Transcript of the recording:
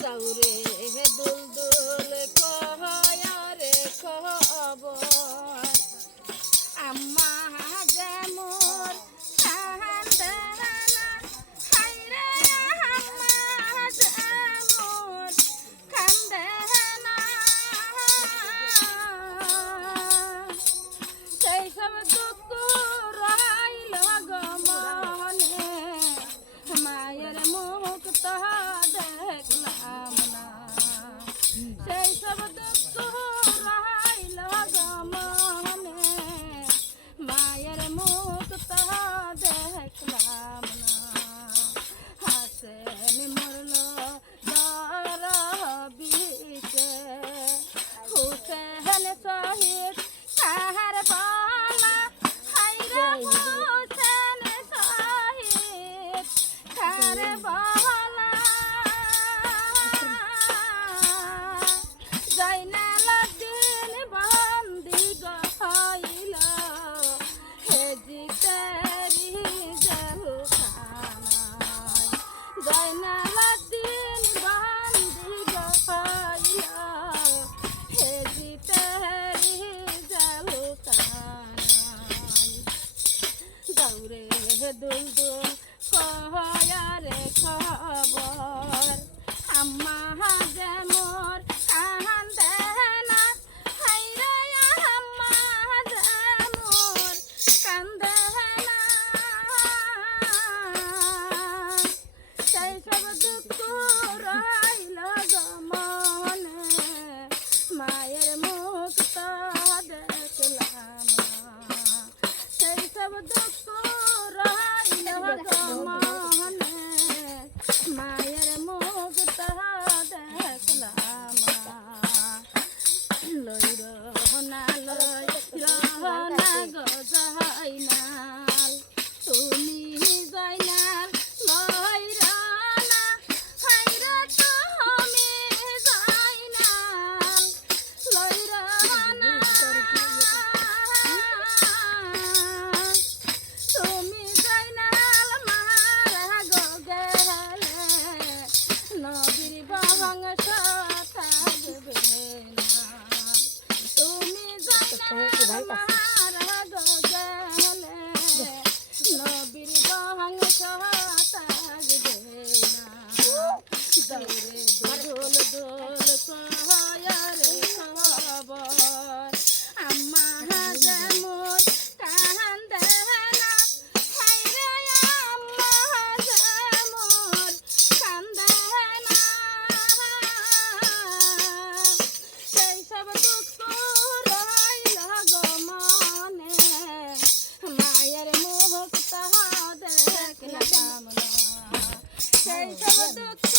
যাউরে দুলদুল কহয়ারে খবর আম্মা যেমন কান্দে না হায়রে আম্মা যেমন কান্দে না সেই সব দুঃখ রইল গো মনে মায়ের মুখ তো দেখলাম না সেই সব দুঃখ রইল গো মনে মায়ের মুখ তো দেখলাম না হাসেন মরল দর বিকে হুসেন শহীদ কাহার বলা হায়রে হুসেন শহীদ কাহার বলা জয়নালউদ্দিন বন্দি হইল হেজিতেরি জেলখানায় জয়নালউদ্দিন বন্দি হইল হেজিতেরি জেলখানায় যাউরে দুলদুল কহয়ারে খবর আম্মা যেমন কান্দে না হায়রে আম্মা যেমন কান্দে না সেই সব দুঃখ রইল গো মনে মায়ের মুখ তো দেখলাম না সেই সব দুঃখ রইল গো মনে মায়ের মুখ তো দেখলাম না লই রহনা গো জয়নাল তুমি জয়নাল লই রহনা হায়রে তুমি জয়নাল লই রহনা তুমি জয়নাল মারা গো গেলে নবীর বংশ থাকবে না তুমি জয়নাল মারা গো গেলে নবীর বংশ থাকবে না যাউরে দোল দোল কহয়ারে খবর আম্মা যেমন কান্দে না হায়রে আম্মা যেমন কান্দে না সেই সব দুঃখ রইল গো মনে মায়ের মুখ তো দেখলাম না সেই সব দুঃখ